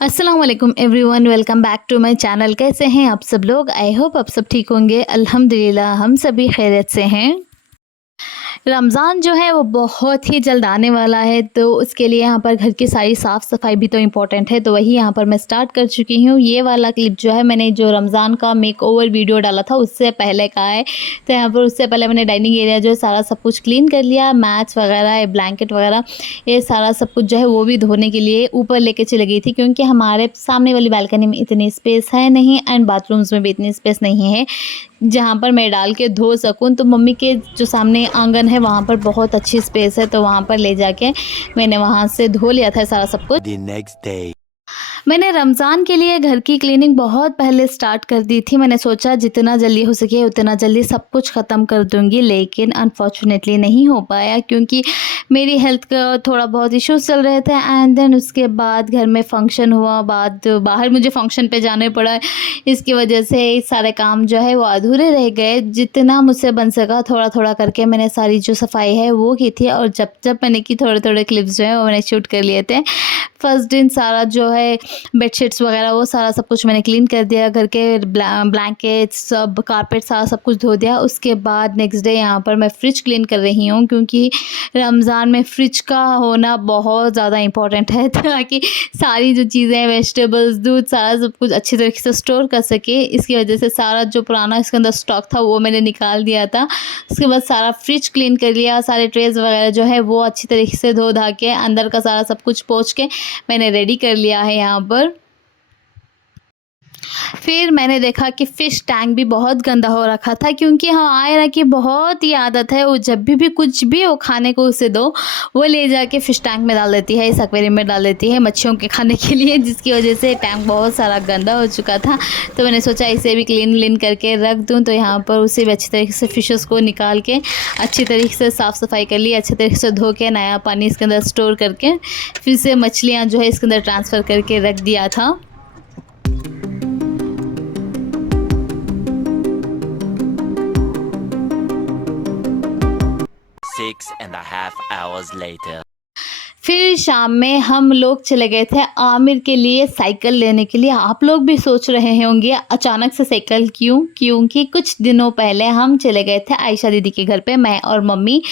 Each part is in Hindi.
अस्सलाम वालेकुम everyone, welcome back to my channel. कैसे हैं आप सब लोग? आई होप आप सब ठीक होंगे। अल्हम्दुलिल्लाह हम सभी खैरियत से हैं। रमज़ान जो है वो बहुत ही जल्द आने वाला है, तो उसके लिए यहाँ पर घर की सारी साफ़-सफ़ाई भी तो इम्पोर्टेंट है, तो वही यहाँ पर मैं स्टार्ट कर चुकी हूँ। ये वाला क्लिप जो है मैंने जो रमज़ान का मेकओवर वीडियो डाला था उससे पहले का है। तो यहाँ पर उससे पहले मैंने डाइनिंग एरिया जो है सारा सब कुछ क्लीन कर लिया, मैट्स वगैरह, ब्लैंकेट वगैरह ये सारा सब कुछ जो है वो भी धोने के लिए ऊपर लेके चली गई थी, क्योंकि हमारे सामने वाली बालकनी में इतनी स्पेस है नहीं एंड बाथरूम्स में भी इतनी स्पेस नहीं है जहाँ पर मैं डाल के धो सकूँ। तो मम्मी के जो सामने आंगन है वहाँ पर बहुत अच्छी स्पेस है, तो वहाँ पर ले जाके मैंने वहाँ से धो लिया था सारा सब कुछ। The next day. मैंने रमज़ान के लिए घर की क्लीनिंग बहुत पहले स्टार्ट कर दी थी। मैंने सोचा जितना जल्दी हो सके उतना जल्दी सब कुछ ख़त्म कर दूँगी, लेकिन अनफॉर्चुनेटली नहीं हो पाया, क्योंकि मेरी हेल्थ का थोड़ा बहुत इश्यूज़ चल रहे थे एंड देन उसके बाद घर में फंक्शन हुआ, बाद बाहर मुझे फंक्शन पे जाना पड़ा। इसकी वजह से सारे काम जो है वो अधूरे रह गए। जितना मुझसे बन सका थोड़ा-थोड़ा करके मैंने सारी जो सफाई है वो की थी, और जब मैंने की थोड़े-थोड़े क्लिप्स जो है वो मैंने शूट कर लिए थे। फर्स्ट दिन सारा जो है बेडशीट्स वगैरह वो सारा सब कुछ मैंने क्लीन कर दिया, घर के ब्लैंकेट्स सब, कारपेट सारा सब कुछ धो दिया। उसके बाद नेक्स्ट डे यहाँ पर मैं फ्रिज क्लीन कर रही हूँ, क्योंकि रमज़ान में फ्रिज का होना बहुत ज़्यादा इम्पोर्टेंट है, ताकि सारी जो चीज़ें, वेजिटेबल्स, दूध, सारा सब कुछ अच्छी तरीके से स्टोर कर सके। इसकी वजह से सारा जो पुराना इसके अंदर स्टॉक था वो मैंने निकाल दिया था। उसके बाद सारा फ्रिज क्लीन कर लिया, सारे ट्रेज़ वगैरह जो है वो अच्छी तरीके से धो धा के अंदर का सारा सब कुछ पोंछ के मैंने रेडी कर लिया है यहाँ पर। फिर मैंने देखा कि फ़िश टैंक भी बहुत गंदा हो रखा था, क्योंकि हाँ, आयरा की बहुत ही आदत है, वो जब भी कुछ भी वो खाने को उसे दो, वो ले जाके फ़िश टैंक में डाल देती है, इस एक्वेरियम में डाल देती है मच्छियों के खाने के लिए, जिसकी वजह से टैंक बहुत सारा गंदा हो चुका था। तो मैंने सोचा इसे भी क्लीन व्लीन करके रख दूँ, तो यहाँ पर उसे भी अच्छी तरीके से फ़िशेस को निकाल के अच्छी तरीके से साफ़ सफाई कर ली, अच्छे तरीके से धो के नया पानी इसके अंदर स्टोर करके फिर से मछलियाँ जो है इसके अंदर ट्रांसफ़र करके रख दिया था। 6.5 hours later. फिर शाम में हम लोग चले गए थे आमिर के लिए साइकिल लेने के लिए। आप लोग भी सोच रहे होंगे अचानक से साइकिल क्यों? क्योंकि कुछ दिनों पहले हम चले गए थे आयशा दीदी के घर पे, मैं और मम्मी।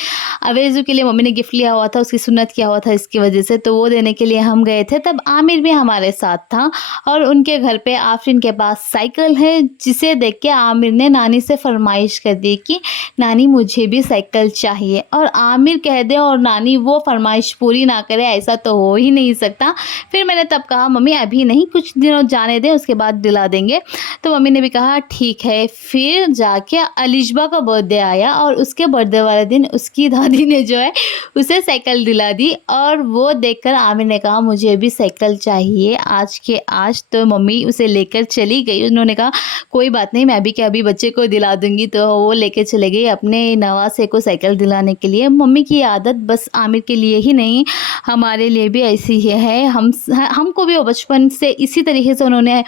अवेज़ू के लिए मम्मी ने गिफ्ट लिया हुआ था, उसकी सुन्नत किया हुआ था इसकी वजह से, तो वो देने के लिए हम गए थे। तब आमिर भी हमारे साथ था और उनके घर पे आफरीन के पास साइकिल है, जिसे देख के आमिर ने नानी से फरमाइश कर दी कि नानी मुझे भी साइकिल चाहिए। और आमिर कह दे और नानी वो फरमाइश पूरी ना करे, ऐसा तो हो ही नहीं सकता। फिर मैंने तब कहा मम्मी अभी नहीं, कुछ दिनों जाने दें, उसके बाद दिला देंगे। तो मम्मी ने भी कहा ठीक है। फिर जाके अलिशबा का बर्थडे आया और उसके बर्थडे वाले दिन उसकी दादी ने जो है उसे साइकिल दिला दी, और वो देखकर आमिर ने कहा मुझे भी साइकिल चाहिए आज के आज। तो मम्मी उसे लेकर चली गई। उन्होंने कहा कोई बात नहीं, मैं अभी के अभी बच्चे को दिला दूंगी। तो वो लेके चले गई अपने नवासे को साइकिल दिलाने के लिए। मम्मी की आदत बस आमिर के लिए ही नहीं, हमारे लिए भी ऐसी ही है। हमको भी वो बचपन से इसी तरीके से उन्होंने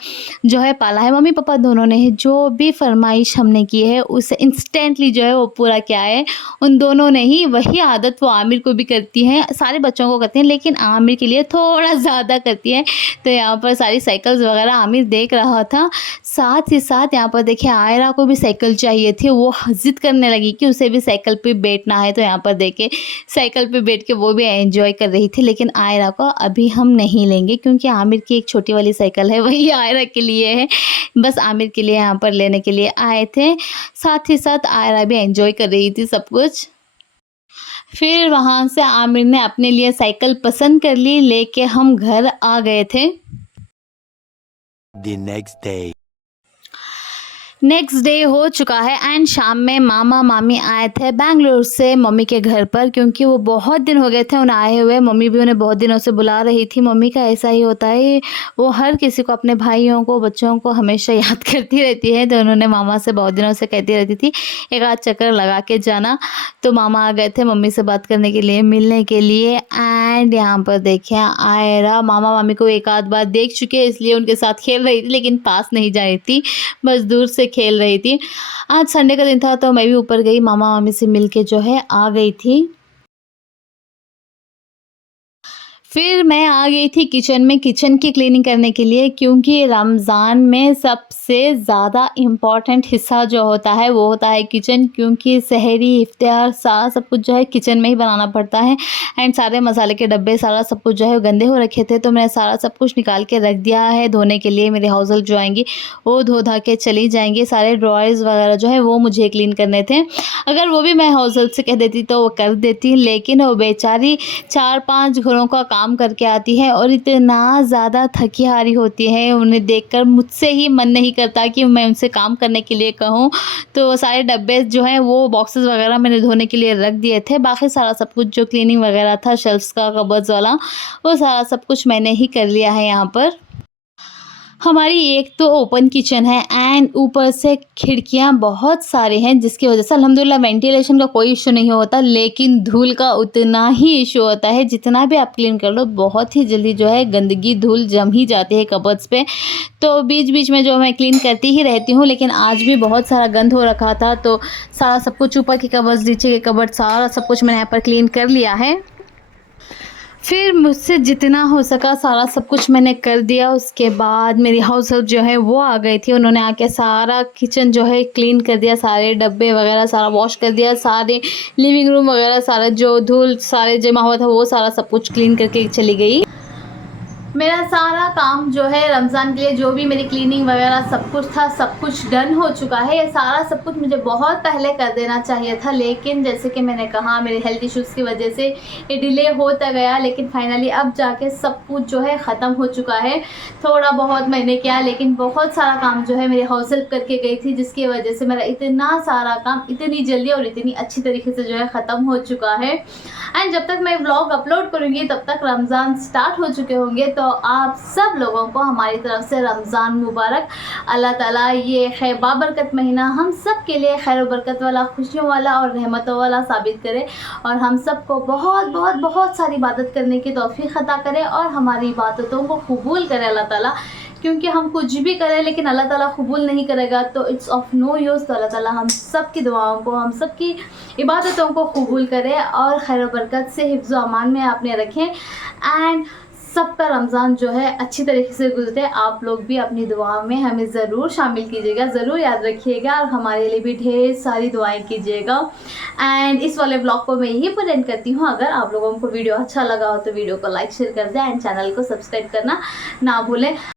जो है पाला है। मम्मी पापा दोनों ने जो भी फरमाइश हमने की है उसे इंस्टेंटली जो है वो पूरा किया है। उन दोनों ने ही वही आदत वो आमिर को भी करती हैं, सारे बच्चों को करती हैं, लेकिन आमिर के लिए थोड़ा ज़्यादा करती है। तो यहाँ पर सारी साइकिल्स वगैरह आमिर देख रहा था। साथ ही साथ यहाँ पर देखिए आयरा को भी साइकिल चाहिए थी। वो ज़िद करने लगी कि उसे भी साइकिल पे बैठना है। तो यहाँ पर देखिए साइकिल पे बैठ के वो भी एंजॉय कर रही थी। लेकिन आयरा को अभी हम नहीं लेंगे, क्योंकि आमिर की एक छोटी वाली साइकिल है, वही आयरा के लिए है। बस आमिर के लिए यहाँ पर लेने के लिए आए थे। साथ ही साथ आयरा भी एंजॉय कर रही थी सब कुछ। फिर वहाँ से आमिर ने अपने लिए साइकिल पसंद कर ली, लेके हम घर आ गए थे। The next day. Next day हो चुका है एंड शाम में मामा मामी आए थे बेंगलुरु से मम्मी के घर पर, क्योंकि वो बहुत दिन हो गए थे उन्हें आए हुए। मम्मी भी उन्हें बहुत दिनों से बुला रही थी। मम्मी का ऐसा ही होता है, वो हर किसी को, अपने भाइयों को, बच्चों को हमेशा याद करती रहती है। तो उन्होंने मामा से बहुत दिनों से कहती रहती थी एक आध चक्कर लगा के जाना। तो मामा आ गए थे मम्मी से बात करने के लिए, मिलने के लिए। एंड यहाँ पर देखिए आयरा मामा मामी को एक आध बार देख चुके हैं, इसलिए उनके साथ खेल रही थी, लेकिन पास नहीं जा रही थी, बस दूर से खेल रही थी। आज संडे का दिन था तो मैं भी ऊपर गई, मामा मामी से मिलके जो है आ गई थी। फिर मैं आ गई थी किचन में किचन की क्लीनिंग करने के लिए, क्योंकि रमज़ान में सबसे ज़्यादा इम्पॉर्टेंट हिस्सा जो होता है वो होता है किचन, क्योंकि सहरी, इफ्तियार सारा सब कुछ जो है किचन में ही बनाना पड़ता है। एंड सारे मसाले के डब्बे सारा सब कुछ जो है गंदे हो रखे थे, तो मैंने सारा सब कुछ निकाल के रख दिया है धोने के लिए। मेरे हाउस हेल्प जो आएंगी वो धो धा के चली जाएंगी। सारे ड्रॉयर्स वगैरह जो है वो मुझे क्लीन करने थे। अगर वो भी मैं हाउस हेल्प से कह देती तो वो कर देती, लेकिन वो बेचारी 4-5 घरों का काम करके आती है और इतना ज़्यादा थकी हारी होती है, उन्हें देखकर मुझसे ही मन नहीं करता कि मैं उनसे काम करने के लिए कहूँ। तो सारे डब्बे जो हैं वो बॉक्सेस वगैरह मैंने धोने के लिए रख दिए थे। बाकी सारा सब कुछ जो क्लीनिंग वगैरह था शेल्फ्स का, कबर्ड्स वाला, वो सारा सब कुछ मैंने ही कर लिया है यहाँ पर। हमारी एक तो ओपन किचन है एंड ऊपर से खिड़कियाँ बहुत सारी हैं, जिसकी वजह से अल्हम्दुलिल्लाह वेंटिलेशन का कोई इशू नहीं होता, लेकिन धूल का उतना ही इशू होता है। जितना भी आप क्लीन कर लो बहुत ही जल्दी जो है गंदगी धूल जम ही जाती है कबर्ड्स पे। तो बीच बीच में जो मैं क्लीन करती ही रहती हूँ, लेकिन आज भी बहुत सारा गंद हो रखा था, तो सारा सब कुछ ऊपर के कबर्ड्स, नीचे के कबर्ड, सारा सब कुछ मैंने यहाँ पर क्लीन कर लिया है। फिर मुझसे जितना हो सका सारा सब कुछ मैंने कर दिया। उसके बाद मेरी हाउस हेल्प जो है वो आ गई थी, उन्होंने आके सारा किचन जो है क्लीन कर दिया, सारे डब्बे वगैरह सारा वॉश कर दिया, सारे लिविंग रूम वगैरह सारा जो धूल सारे जमा हुआ था वो सारा सब कुछ क्लीन करके चली गई। मेरा सारा काम जो है रमज़ान के लिए जो भी मेरी क्लीनिंग वगैरह सब कुछ था, सब कुछ डन हो चुका है। ये सारा सब कुछ मुझे बहुत पहले कर देना चाहिए था, लेकिन जैसे कि मैंने कहा मेरे हेल्थ इश्यूज़ की वजह से ये डिले होता गया, लेकिन फाइनली अब जाके सब कुछ जो है ख़त्म हो चुका है। थोड़ा बहुत मैंने किया, लेकिन बहुत सारा काम जो है मेरी हाउस हेल्प करके गई थी, जिसकी वजह से मेरा इतना सारा काम इतनी जल्दी और इतनी अच्छी तरीके से जो है ख़त्म हो चुका है। एंड जब तक मैं व्लॉग अपलोड करूँगी तब तक रमज़ान स्टार्ट हो चुके होंगे। तो आप सब लोगों को हमारी तरफ से रमज़ान मुबारक। अल्लाह ताला ये खैर बाबरकत महीना हम सब के लिए खैर बरकत वाला, खुशियों वाला और रहमतों वाला साबित करे, और हम सबको बहुत बहुत बहुत सारी इबादत करने की तौफीक अता करे और हमारी इबादतों को कबूल करे अल्लाह ताला। क्योंकि हम कुछ भी करें लेकिन अल्लाह ताला कबूल नहीं करेगा तो इट्स ऑफ नो यूज़। तो अल्लाह ताला हम सब की दुआओं को, हम सब की इबादतों को कबूल करे और खैर बरकत से हिफ्ज़ व अमान में आपने रखें। एंड सबका रमज़ान जो है अच्छी तरीके से गुजरे। आप लोग भी अपनी दुआओं में हमें ज़रूर शामिल कीजिएगा, ज़रूर याद रखिएगा और हमारे लिए भी ढेर सारी दुआएं कीजिएगा। एंड इस वाले ब्लॉग को मैं यहीं पर एंड करती हूँ। अगर आप लोगों को वीडियो अच्छा लगा हो तो वीडियो को लाइक शेयर कर दें एंड चैनल को सब्सक्राइब करना ना भूलें।